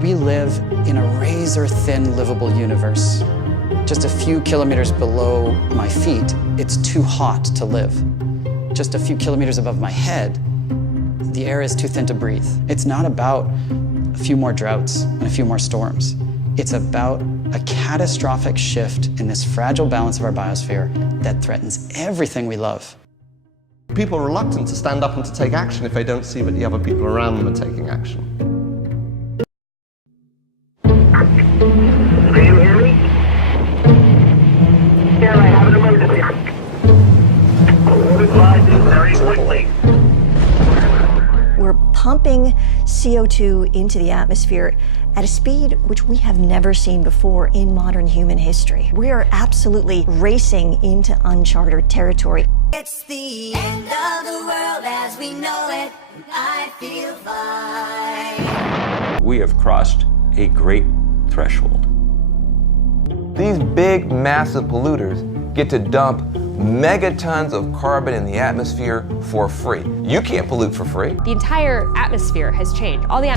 We live in a razor-thin livable universe. Just a few kilometers below my feet, it's too hot to live. Just a few kilometers above my head, the air is too thin to breathe. It's not about a few more droughts and a few more storms. It's about a catastrophic shift in this fragile balance of our biosphere that threatens everything we love. People are reluctant to stand up and to take action if they don't see that the other people around them are taking action. Can you hear me? Yeah, I have an emergency. Advise this very quickly. We're pumping CO2 into the atmosphere at a speed which we have never seen before in modern human history. We are absolutely racing into uncharted territory. It's the end of the world as we know it, and I feel fine. We have crossed a great threshold. These big, massive polluters get to dump megatons of carbon in the atmosphere for free. You can't pollute for free. The entire atmosphere has changed. All the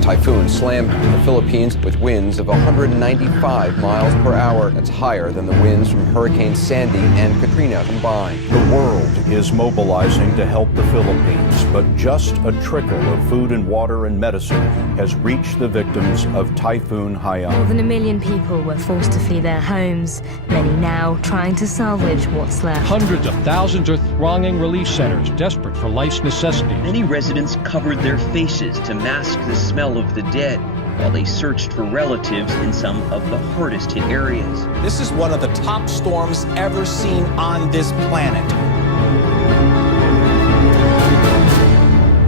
typhoon slammed the Philippines with winds of 195 miles per hour. That's higher than the winds from Hurricane Sandy and Katrina combined. The world is mobilizing to help the Philippines, but just a trickle of food and water and medicine has reached the victims of Typhoon Haiyan. More than 1 million people were forced to flee their homes, many now trying to salvage what's left. Hundreds of thousands are thronging relief centers, desperate for life's necessities. Many residents covered their faces to mask the smell of the dead while they searched for relatives in some of the hardest hit areas. This is one of the top storms ever seen on this planet.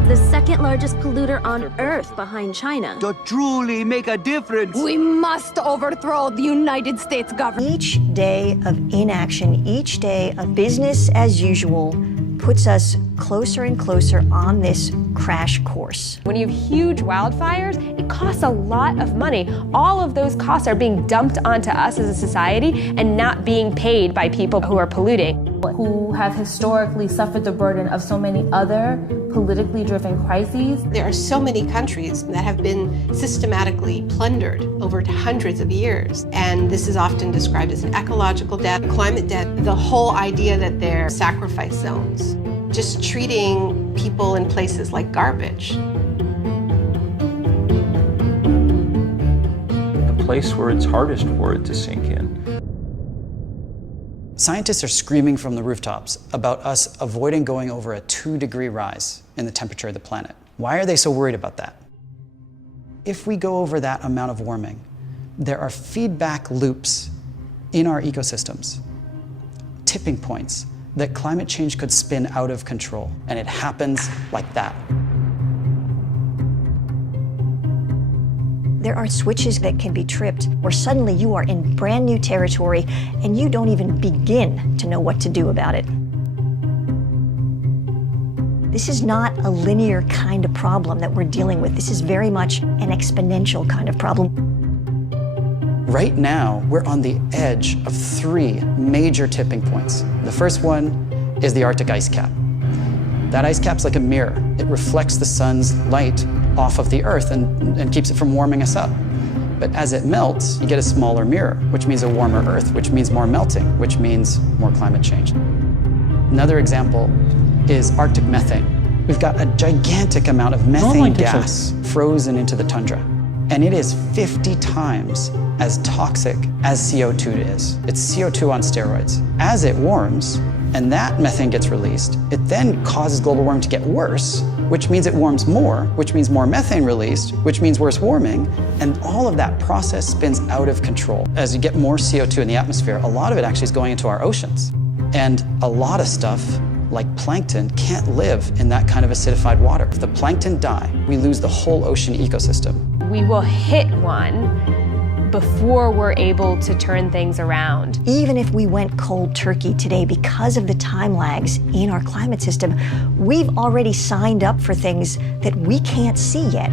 The second largest polluter on Earth behind China. To truly make a difference, we must overthrow the United States government. Each day of inaction, each day of business as usual, puts us closer and closer on this crash course. When you have huge wildfires, it costs a lot of money. All of those costs are being dumped onto us as a society and not being paid by people who are polluting. Who have historically suffered the burden of so many other politically driven crises. There are so many countries that have been systematically plundered over hundreds of years, and this is often described as an ecological debt, climate debt, the whole idea that they're sacrifice zones, just treating people in places like garbage. The place where it's hardest for it to sink in. Scientists are screaming from the rooftops about us avoiding going over a 2-degree rise in the temperature of the planet. Why are they so worried about that? If we go over that amount of warming, there are feedback loops in our ecosystems, tipping points that climate change could spin out of control, and it happens like that. There are switches that can be tripped where suddenly you are in brand new territory and you don't even begin to know what to do about it. This is not a linear kind of problem that we're dealing with. This is very much an exponential kind of problem. Right now, we're on the edge of 3 major tipping points. The first one is the Arctic ice cap. That ice cap's like a mirror. It reflects the sun's light off of the Earth and keeps it from warming us up. But as it melts, you get a smaller mirror, which means a warmer Earth, which means more melting, which means more climate change. Another example is Arctic methane. We've got a gigantic amount of methane gas frozen into the tundra. And it is 50 times as toxic as CO2 is. It's CO2 on steroids. As it warms, and that methane gets released, it then causes global warming to get worse, which means it warms more, which means more methane released, which means worse warming, and all of that process spins out of control. As you get more CO2 in the atmosphere, a lot of it actually is going into our oceans. And a lot of stuff, like plankton, can't live in that kind of acidified water. If the plankton die, we lose the whole ocean ecosystem. We will hit one before we're able to turn things around. Even if we went cold turkey today because of the time lags in our climate system, we've already signed up for things that we can't see yet.